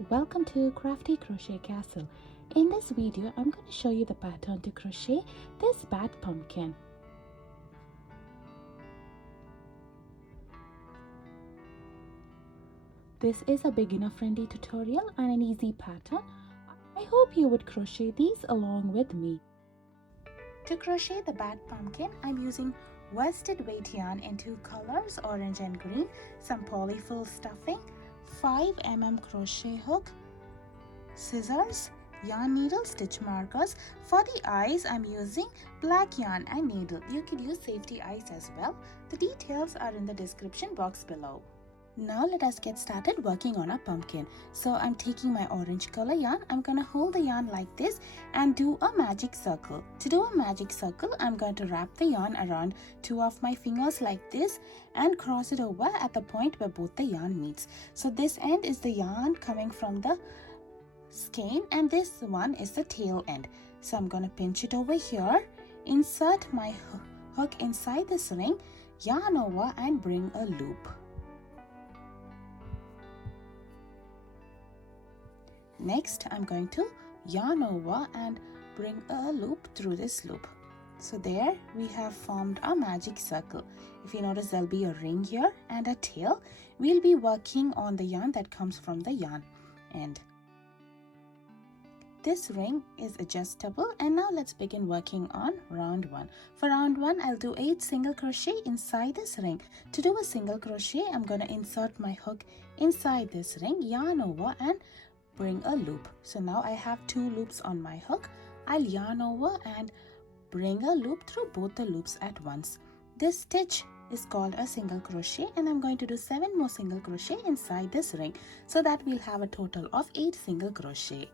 Hello, welcome to Crafty Crochet Castle. In this video, I'm going to show you the pattern to crochet this bat pumpkin. This is a beginner friendly tutorial and an easy pattern. I hope you would crochet these along with me. To crochet the bat pumpkin, I'm using worsted weight yarn in two colors, orange and green, some polyfill stuffing, 5 mm crochet hook, scissors, yarn needle, stitch markers. For the eyes, I'm using black yarn and needle. You could use safety eyes as well. The details are in the description box below. Now let us get started working on a pumpkin. So I'm taking my orange color yarn. I'm going to hold the yarn like this and do a magic circle. To do a magic circle, I'm going to wrap the yarn around 2 of my fingers like this and cross it over at the point where both the yarn meets. So this end is the yarn coming from the skein and this one is the tail end. So I'm going to pinch it over here, insert my hook inside this ring, yarn over and bring a loop. Next, I'm going to yarn over and bring a loop through this loop. So there we have formed a magic circle. If you notice, there'll be a ring here and a tail. We'll be working on the yarn that comes from the yarn end. This ring is adjustable, and now let's begin working on round 1. For round 1, I'll do 8 single crochet inside this ring. To do a single crochet, I'm going to insert my hook inside this ring, yarn over and bring a loop. So now I have 2 loops on my hook. I'll yarn over and bring a loop through both the loops at once. This stitch is called a single crochet, and I'm going to do 7 more single crochet inside this ring, so that we'll have a total of 8 single crochet.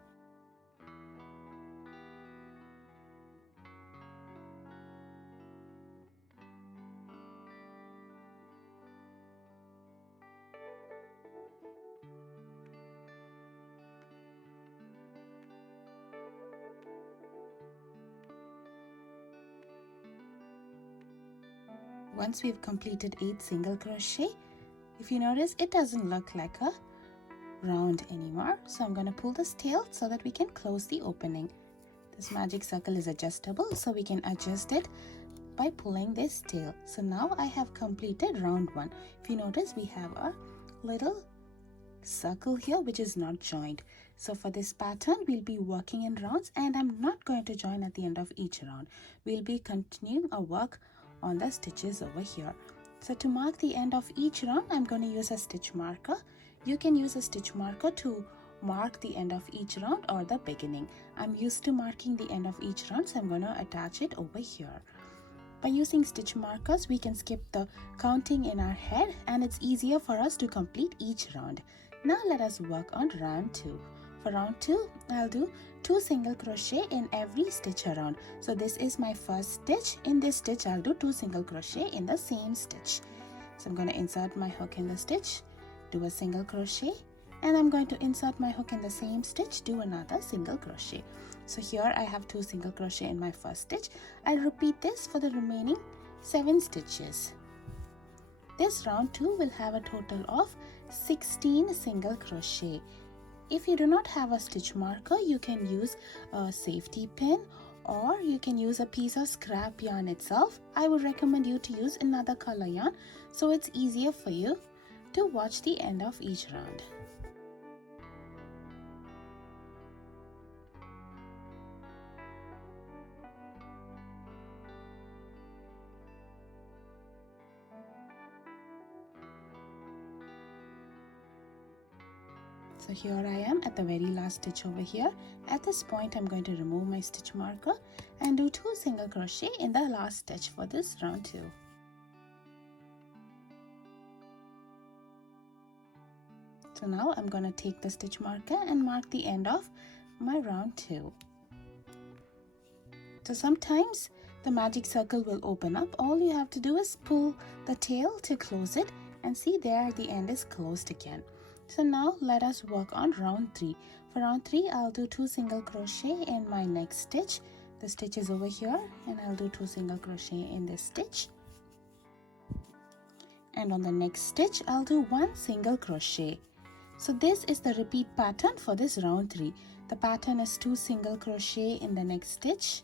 Once we've completed 8 single crochet, if you notice, it doesn't look like a round anymore. So I'm going to pull this tail so that we can close the opening. This magic circle is adjustable, so we can adjust it by pulling this tail. So now I have completed round 1. If you notice, we have a little circle here which is not joined. So for this pattern, we'll be working in rounds, and I'm not going to join at the end of each round. We'll be continuing our work on the stitches over here. So to mark the end of each round, I'm going to use a stitch marker. You can use a stitch marker to mark the end of each round or the beginning. I'm used to marking the end of each round, so I'm going to attach it over here. By using stitch markers, we can skip the counting in our head, and it's easier for us to complete each round. Now let us work on round 2. For round 2, I'll do 2 single crochet in every stitch around. So this is my first stitch. In this stitch, I'll do 2 single crochet in the same stitch. So I'm going to insert my hook in the stitch, do a single crochet, and I'm going to insert my hook in the same stitch, do another single crochet. So here I have 2 single crochet in my first stitch. I'll repeat this for the remaining 7 stitches. This round 2 will have a total of 16 single crochet. If you do not have a stitch marker, you can use a safety pin, or you can use a piece of scrap yarn itself. I would recommend you to use another color yarn, so it's easier for you to watch the end of each round. So here I am at the very last stitch over here. At this point, I'm going to remove my stitch marker and do 2 single crochet in the last stitch for this round 2. So now I'm going to take the stitch marker and mark the end of my round 2. So sometimes the magic circle will open up. All you have to do is pull the tail to close it, and see there the end is closed again. So now let us work on round 3. For round 3, I'll do 2 single crochet in my next stitch. The stitch is over here, and I'll do 2 single crochet in this stitch. And on the next stitch, I'll do 1 single crochet. So this is the repeat pattern for this round 3. The pattern is 2 single crochet in the next stitch,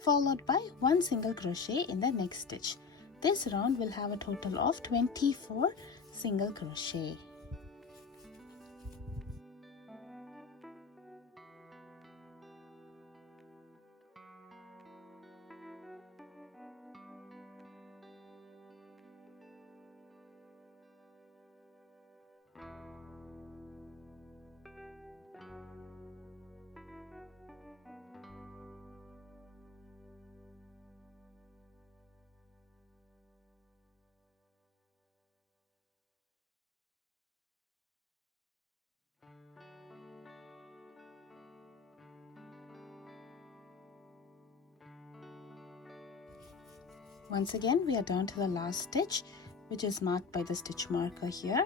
followed by 1 single crochet in the next stitch. This round will have a total of 24 single crochet. Once again, we are down to the last stitch, which is marked by the stitch marker here.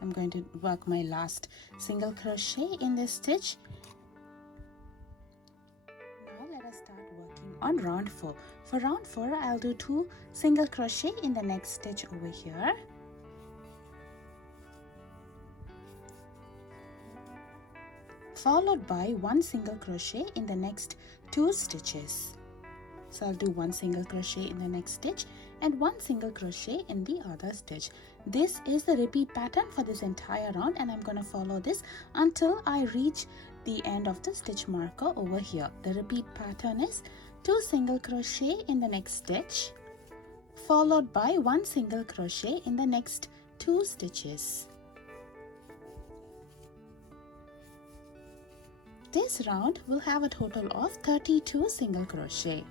I'm going to work my last single crochet in this stitch. Now let us start working on round 4. For round 4, I'll do 2 single crochet in the next stitch over here. Followed by 1 single crochet in the next 2 stitches. So I'll do 1 single crochet in the next stitch and 1 single crochet in the other stitch. This is the repeat pattern for this entire round, and I'm going to follow this until I reach the end of the stitch marker over here. The repeat pattern is 2 single crochet in the next stitch, followed by 1 single crochet in the next 2 stitches. This round will have a total of 32 single crochet.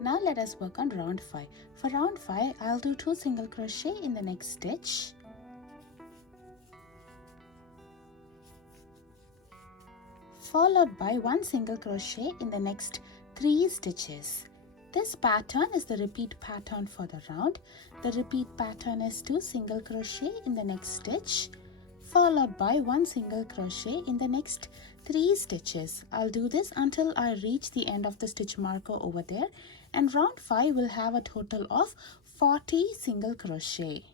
Now let us work on round 5. For round 5, I'll do 2 single crochet in the next stitch, followed by 1 single crochet in the next 3 stitches. This pattern is the repeat pattern for the round. The repeat pattern is 2 single crochet in the next stitch, followed by 1 single crochet in the next 3 stitches. I'll do this until I reach the end of the stitch marker over there, and round 5 will have a total of 40 single crochet.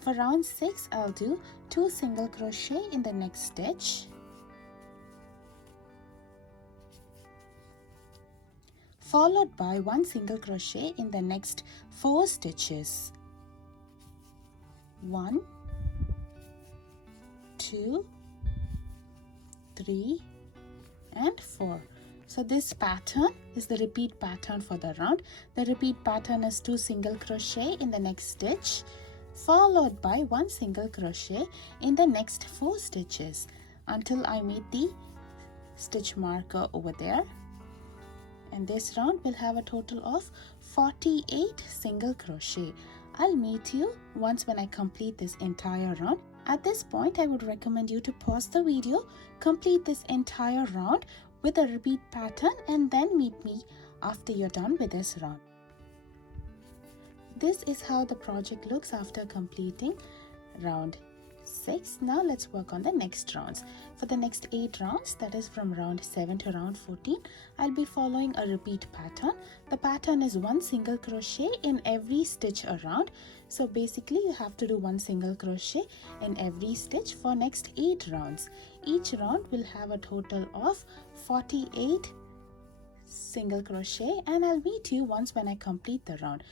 For round 6, I'll do 2 single crochet in the next stitch, followed by 1 single crochet in the next 4 stitches. 1, 2, 3 and 4. So this pattern is the repeat pattern for the round. The repeat pattern is 2 single crochet in the next stitch, followed by 1 single crochet in the next 4 stitches until I meet the stitch marker over there. And this round will have a total of 48 single crochet. I'll meet you once when I complete this entire round. At this point, I would recommend you to pause the video, complete this entire round with a repeat pattern, and then meet me after you're done with this round. This is how the project looks after completing round 6. Now let's work on the next rounds. For the next 8 rounds, that is from round 7 to round 14, I'll be following a repeat pattern. The pattern is 1 single crochet in every stitch around. So basically you have to do 1 single crochet in every stitch for next 8 rounds. Each round will have a total of 48 single crochet, and I'll meet you once when I complete the round.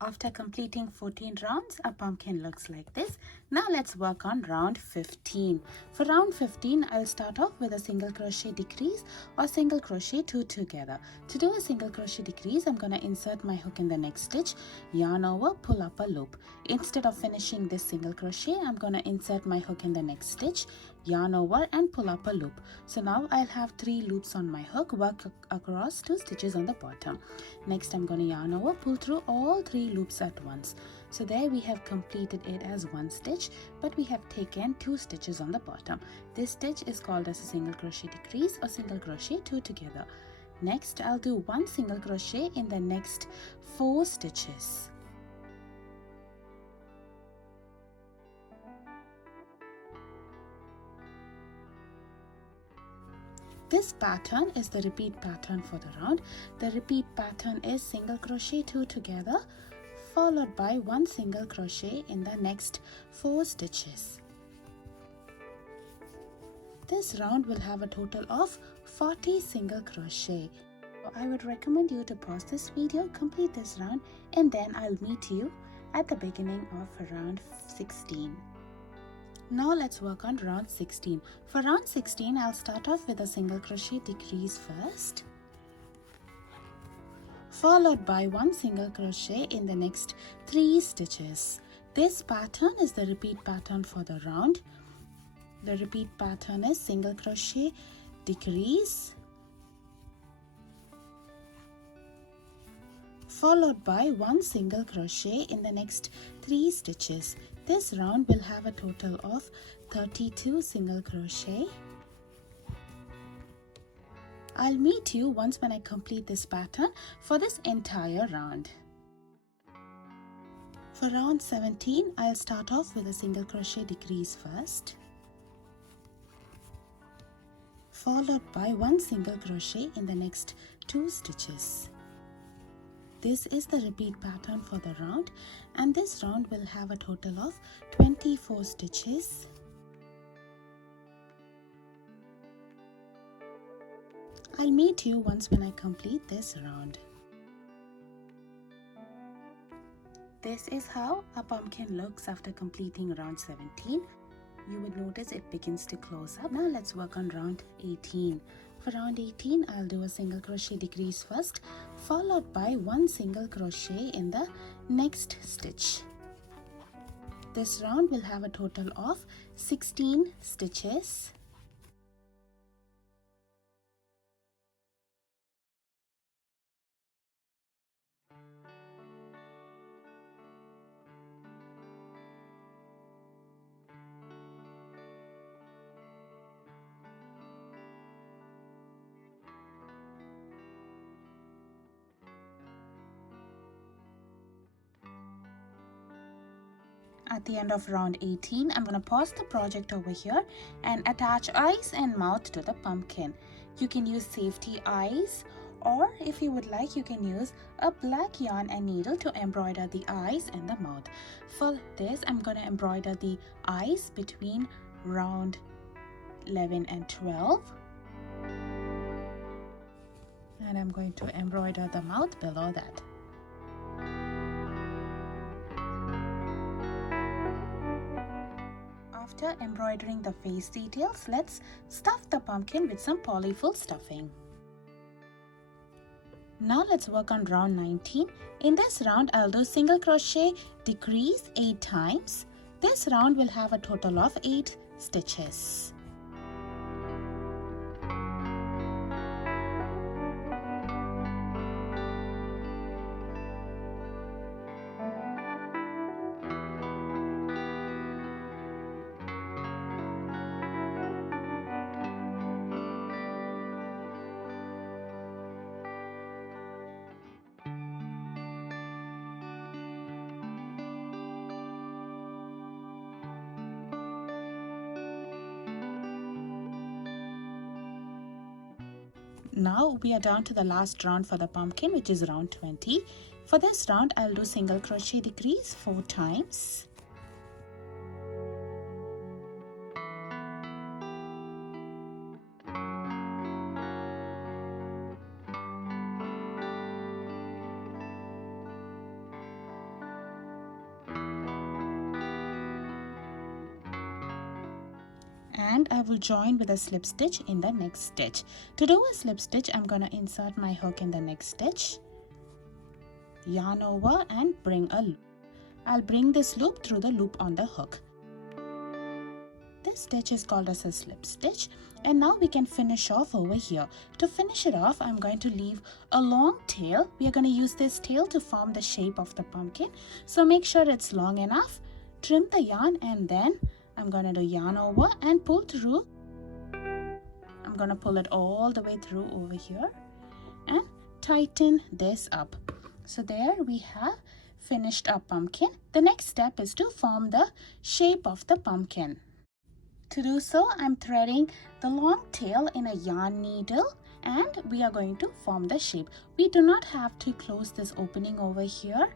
After completing 14 rounds, a pumpkin looks like this. Now let's work on round 15. For round 15, I'll start off with a single crochet decrease or single crochet 2 together. To do a single crochet decrease, I'm going to insert my hook in the next stitch, yarn over, pull up a loop. Instead of finishing this single crochet, I'm going to insert my hook in the next stitch, yarn over and pull up a loop. So now I'll have 3 loops on my hook, work across 2 stitches on the bottom. Next I'm going to yarn over, pull through all 3 loops at once. So there we have completed it as 1 stitch, but we have taken 2 stitches on the bottom. This stitch is called as a single crochet decrease or single crochet 2 together. Next I'll do 1 single crochet in the next 4 stitches. This pattern is the repeat pattern for the round. The repeat pattern is single crochet 2 together, followed by 1 single crochet in the next 4 stitches. This round will have a total of 40 single crochet. I would recommend you to pause this video, complete this round, and then I'll meet you at the beginning of round 16. Now let's work on round 16. For round 16, I'll start off with a single crochet decrease first, followed by 1 single crochet in the next 3 stitches. This pattern is the repeat pattern for the round. The repeat pattern is single crochet decrease, followed by 1 single crochet in the next 3 stitches. This round will have a total of 32 single crochet. I'll meet you once when I complete this pattern for this entire round. For round 17, I'll start off with a single crochet decrease first, followed by 1 single crochet in the next 2 stitches. This is the repeat pattern for the round, and this round will have a total of 24 stitches. I'll meet you once when I complete this round. This is how a pumpkin looks after completing round 17. You would notice it begins to close up. Now let's work on round 18. For round 18, I'll do a single crochet decrease first, followed by 1 single crochet in the next stitch. This round will have a total of 16 stitches. At the end of round 18, I'm going to pause the project over here and attach eyes and mouth to the pumpkin. You can use safety eyes Or if you would like, you can use a black yarn and needle to embroider the eyes and the mouth. For this, I'm going to embroider the eyes between round 11 and 12. And I'm going to embroider the mouth below that. After embroidering the face details, let's stuff the pumpkin with some polyfill stuffing. Now let's work on round 19. In this round, I'll do single crochet, decrease 8 times. This round will have a total of 8 stitches. Now we are down to the last round for the pumpkin, which is round 20. For this round, I'll do single crochet, decrease 4 times. And I will join with a slip stitch in the next stitch. To do a slip stitch, I'm going to insert my hook in the next stitch, yarn over and bring a loop. I'll bring this loop through the loop on the hook. This stitch is called as a slip stitch, and now we can finish off over here. To finish it off, I'm going to leave a long tail. We are going to use this tail to form the shape of the pumpkin. So make sure it's long enough. Trim the yarn and then I'm going to do yarn over and pull through. I'm going to pull it all the way through over here and tighten this up. So there we have finished our pumpkin. The next step is to form the shape of the pumpkin. To do so, I'm threading the long tail in a yarn needle and we are going to form the shape. We do not have to close this opening over here.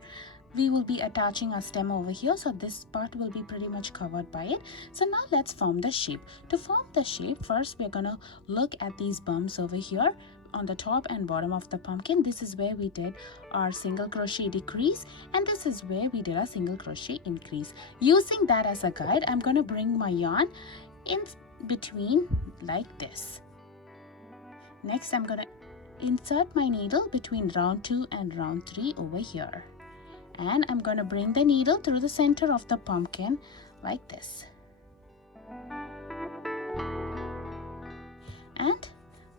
We will be attaching a stem over here, so this part will be pretty much covered by it. So now let's form the shape. To form the shape, first we're gonna look at these bumps over here on the top and bottom of the pumpkin. This is where we did our single crochet decrease and this is where we did our single crochet increase. Using that as a guide, I'm gonna bring my yarn in between like this. Next, I'm gonna insert my needle between round 2 and round 3 over here. And I'm going to bring the needle through the center of the pumpkin like this. And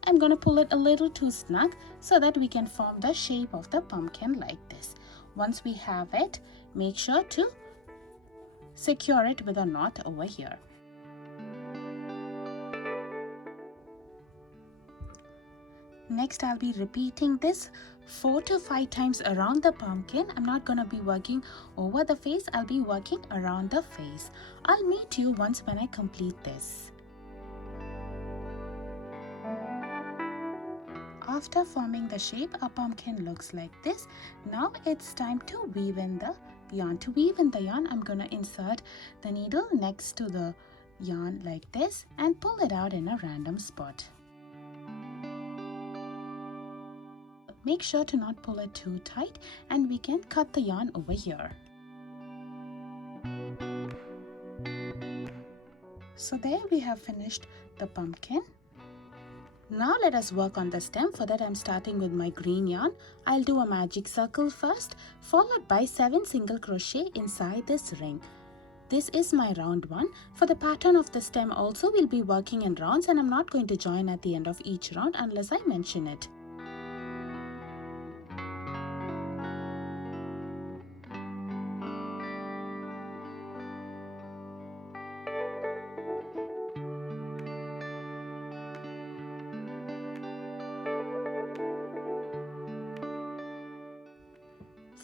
I'm going to pull it a little too snug so that we can form the shape of the pumpkin like this. Once we have it, make sure to secure it with a knot over here. Next, I'll be repeating this 4 to 5 times around the pumpkin. I'm not going to be working over the face. I'll be working around the face. I'll meet you once when I complete this. After forming the shape, a pumpkin looks like this. Now it's time to weave in the yarn. To weave in the yarn, I'm going to insert the needle next to the yarn like this and pull it out in a random spot. Make sure to not pull it too tight and we can cut the yarn over here. So there we have finished the pumpkin. Now let us work on the stem. For that I'm starting with my green yarn. I'll do a magic circle first, followed by 7 single crochet inside this ring. This is my round 1. For the pattern of the stem also we'll be working in rounds and I'm not going to join at the end of each round unless I mention it.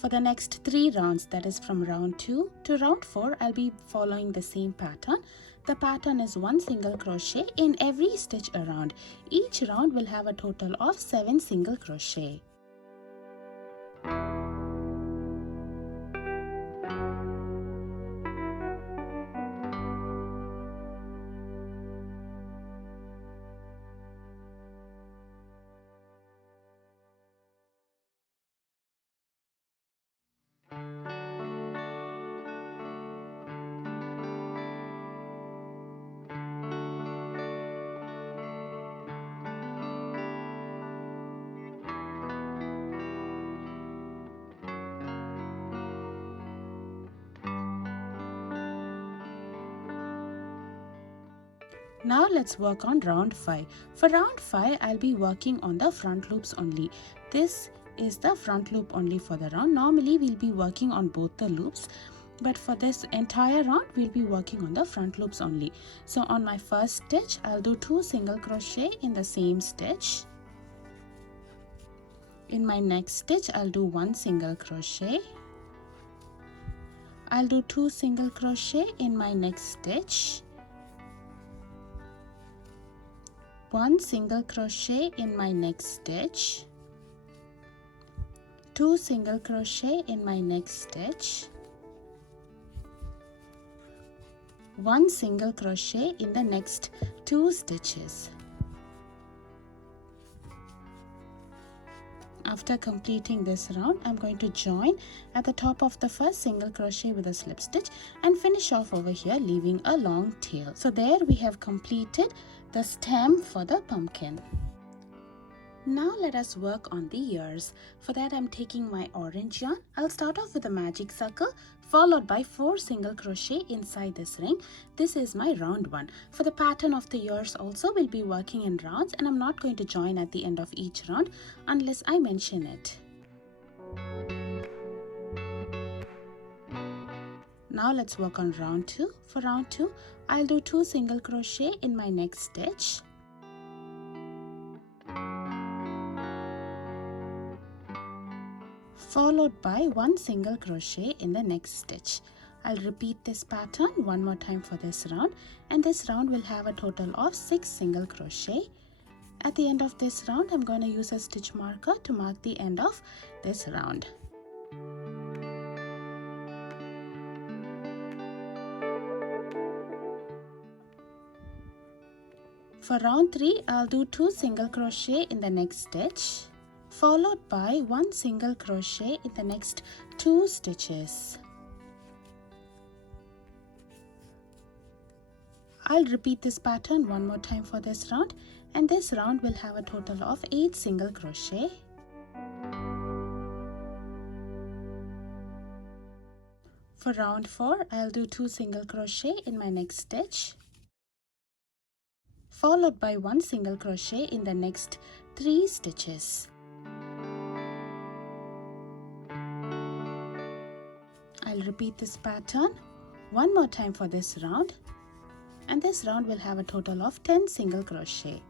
For the next 3 rounds, that is from round 2 to round 4, I'll be following the same pattern. The pattern is 1 single crochet in every stitch around. Each round will have a total of 7 single crochet. Now let's work on round 5. For round 5, I'll be working on the front loops only. This is the front loop only for the round. Normally we'll be working on both the loops, but for this entire round we'll be working on the front loops only. So on my first stitch, I'll do 2 single crochet in the same stitch. In my next stitch, I'll do 1 single crochet. I'll do 2 single crochet in my next stitch. 1 single crochet in my next stitch, 2 single crochet in my next stitch, 1 single crochet in the next 2 stitches. After completing this round, I'm going to join at the top of the first single crochet with a slip stitch and finish off over here, leaving a long tail. So there we have completed the stem for the pumpkin. Now let us work on the ears. For that, I'm taking my orange yarn. I'll start off with a magic circle followed by 4 single crochet inside this ring. This is my round 1. For the pattern of the ears also, we'll be working in rounds, and I'm not going to join at the end of each round unless I mention it. Now let's work on round 2. For round 2, I'll do 2 single crochet in my next stitch. Followed by 1 single crochet in the next stitch. I'll repeat this pattern one more time for this round, and this round will have a total of 6 single crochet. At the end of this round, I'm going to use a stitch marker to mark the end of this round. For round 3, I'll do 2 single crochet in the next stitch, followed by 1 single crochet in the next 2 stitches. I'll repeat this pattern one more time for this round, and this round will have a total of 8 single crochet. For round 4, I'll do 2 single crochet in my next stitch, followed by 1 single crochet in the next 3 stitches. I'll repeat this pattern one more time for this round, and this round will have a total of 10 single crochet.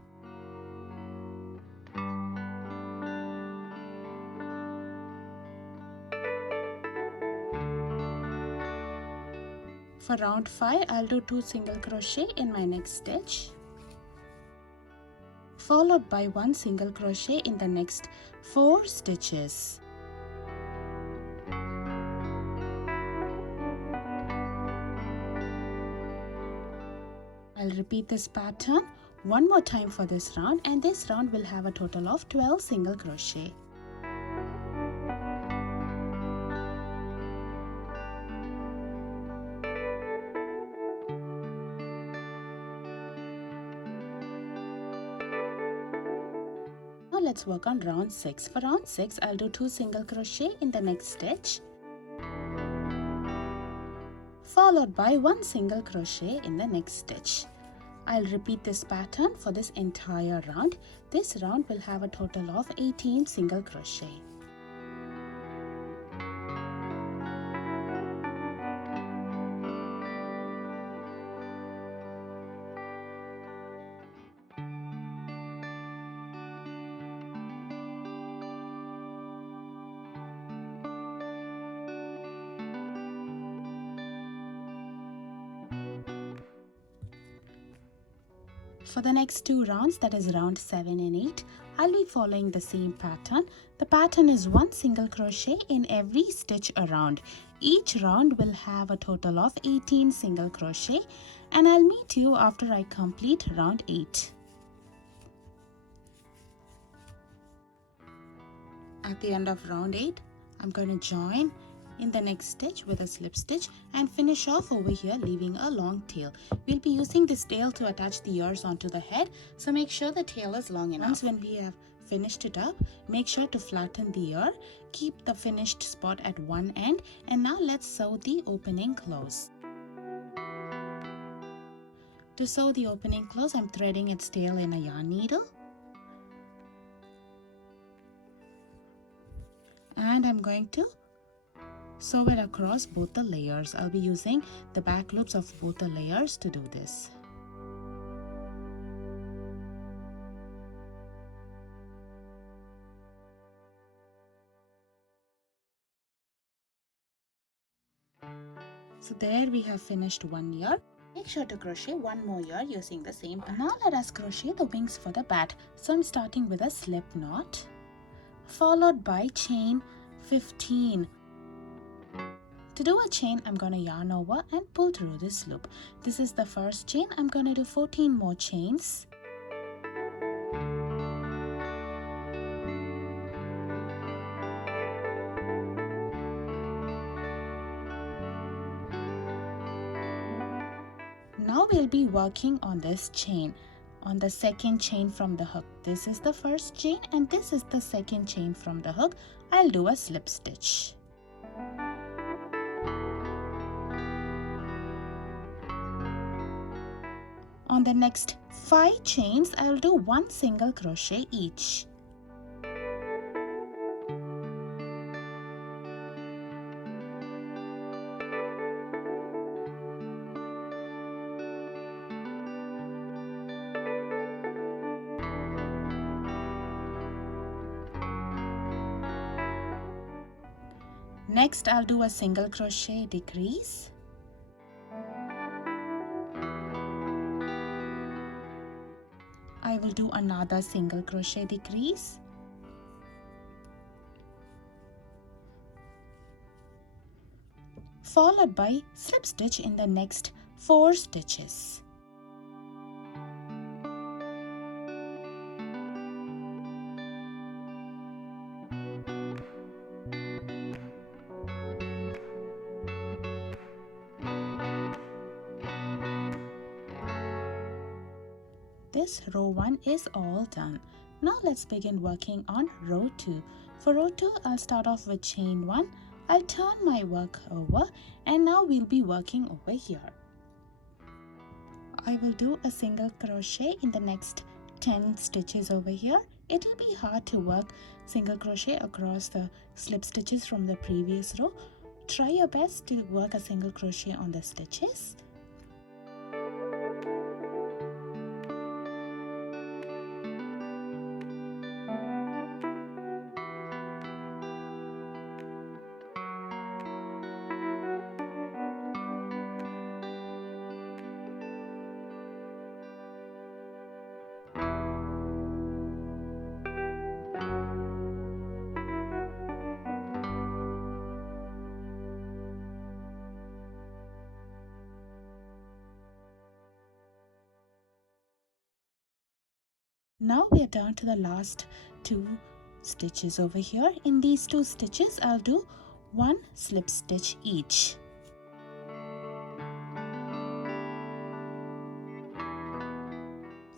For round 5, I'll do 2 single crochet in my next stitch, followed by 1 single crochet in the next 4 stitches. I'll repeat this pattern one more time for this round, and this round will have a total of 12 single crochet. Now let's work on round 6. For round 6, I'll do 2 single crochet in the next stitch, followed by 1 single crochet in the next stitch. I'll repeat this pattern for this entire round. This round will have a total of 18 single crochet. For the next 2 rounds, that is round 7 and 8, I'll be following the same pattern. The pattern is 1 single crochet in every stitch around. Each round will have a total of 18 single crochet, and I'll meet you after I complete round 8. At the end of round 8, I'm going to join in the next stitch with a slip stitch and finish off over here, leaving a long tail. We'll be using this tail to attach the ears onto the head, so make sure the tail is long enough. Once when we have finished it up, make sure to flatten the ear, keep the finished spot at one end, and now let's sew the opening close. To sew the opening close, I'm threading its tail in a yarn needle, and I'm going to sew it across both the layers. I'll be using the back loops of both the layers to do this. So there we have finished one ear. Make sure to crochet one more ear using the same pattern. Now let us crochet the wings for the bat. So I'm starting with a slip knot, followed by chain 15. To do a chain, I'm going to yarn over and pull through this loop. This is the first chain. I'm going to do 14 more chains. Now we'll be working on this chain, on the second chain from the hook. This is the first chain and this is the second chain from the hook. I'll do a slip stitch. On the next 5 chains, I'll do 1 single crochet each. Next, I'll do a single crochet decrease. I will do another single crochet decrease. Followed by slip stitch in the next 4 stitches. This row 1 is all done. Now let's begin working on row 2. For row 2, I'll start off with chain 1. I'll turn my work over and now we'll be working over here. I will do a single crochet in the next 10 stitches over here. It will be hard to work single crochet across the slip stitches from the previous row. Try your best to work a single crochet on the stitches. Now we are down to the last 2 stitches over here. In these 2 stitches, I'll do 1 slip stitch each.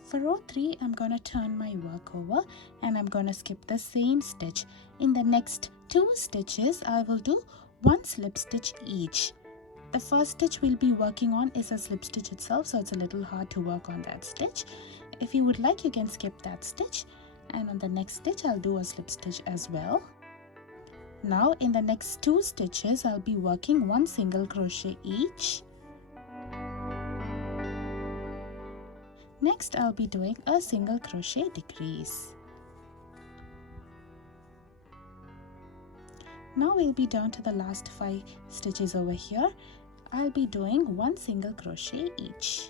For row 3, I'm going to turn my work over and I'm going to skip the same stitch. In the next 2 stitches, I will do 1 slip stitch each. The first stitch we'll be working on is a slip stitch itself, so it's a little hard to work on that stitch. If you would like, you can skip that stitch, and on the next stitch I'll do a slip stitch as well. Now in the next 2 stitches I'll be working 1 single crochet each. Next I'll be doing a single crochet decrease. Now we'll be down to the last 5 stitches over here. I'll be doing 1 single crochet each.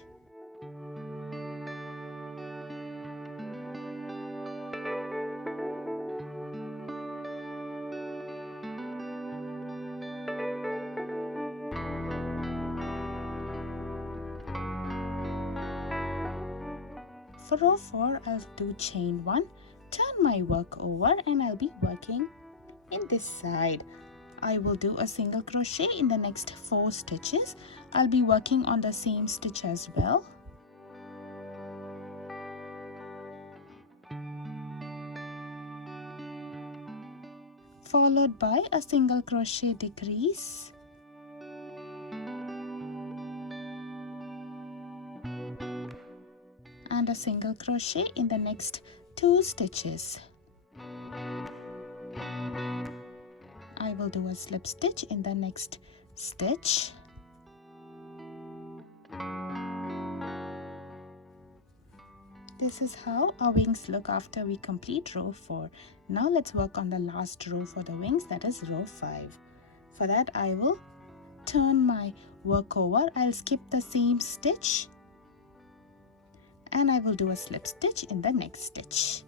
for row 4, I'll do chain 1, turn my work over, and I'll be working in this side. I will do a single crochet in the next 4 stitches. I'll be working on the same stitch as well. Followed by a single crochet decrease. And a single crochet in the next 2 stitches. I will do a slip stitch in the next stitch. This is how our wings look after we complete row 4. Now let's work on the last row for the wings, that is row 5. For that I will turn my work over. I'll skip the same stitch and I will do a slip stitch in the next stitch.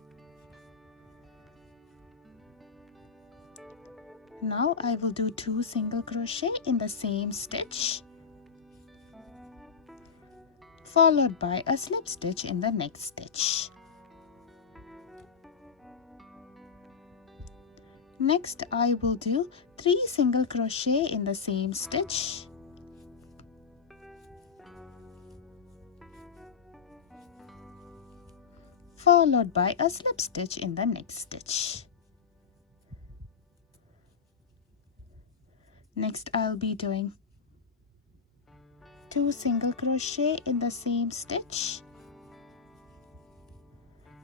Now I will do 2 single crochet in the same stitch, followed by a slip stitch in the next stitch. Next I will do 3 single crochet in the same stitch, followed by a slip stitch in the next stitch. Next I'll be doing 2 single crochet in the same stitch,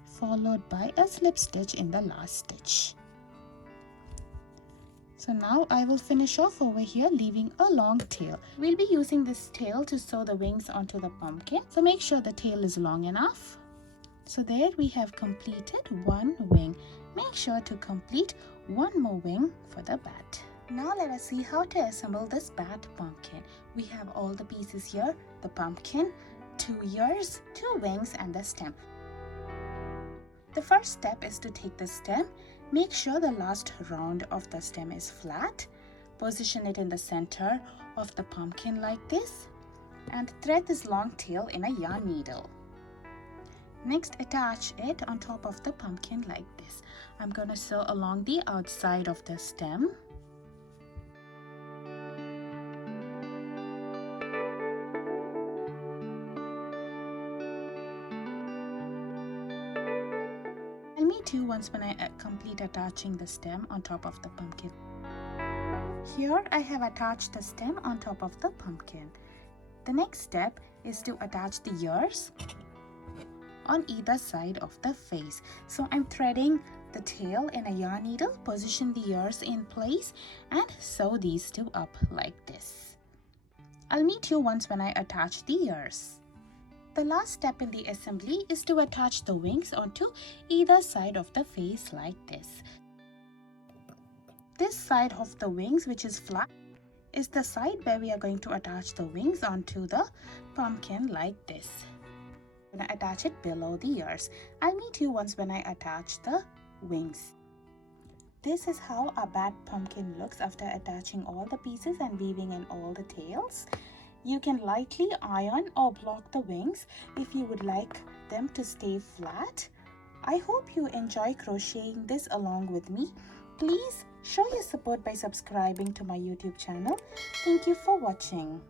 followed by a slip stitch in the last stitch. So now I will finish off over here, leaving a long tail. We'll be using this tail to sew the wings onto the pumpkin, so make sure the tail is long enough. So there we have completed 1 wing. Make sure to complete 1 more wing for the bat. Now let us see how to assemble this bat pumpkin. We have all the pieces here, the pumpkin, 2 ears, 2 wings and the stem. The first step is to take the stem. Make sure the last round of the stem is flat. Position it in the center of the pumpkin like this and thread this long tail in a yarn needle. Next, attach it on top of the pumpkin like this. I'm going to sew along the outside of the stem. I'll meet you once when I complete attaching the stem on top of the pumpkin. Here I have attached the stem on top of the pumpkin. The next step is to attach the ears on either side of the face. So I'm threading the tail in a yarn needle, position the ears in place and sew these 2 up like this. I'll meet you once when I attach the ears. The last step in the assembly is to attach the wings onto either side of the face like this. This side of the wings, which is flat, is the side where we are going to attach the wings onto the pumpkin like this. I'm going to attach it below the ears. I'll meet you once when I attach the wings. This is how a bat pumpkin looks after attaching all the pieces and weaving in all the tails. You can lightly iron or block the wings if you would like them to stay flat. I hope you enjoy crocheting this along with me. Please show your support by subscribing to my YouTube channel. Thank you for watching.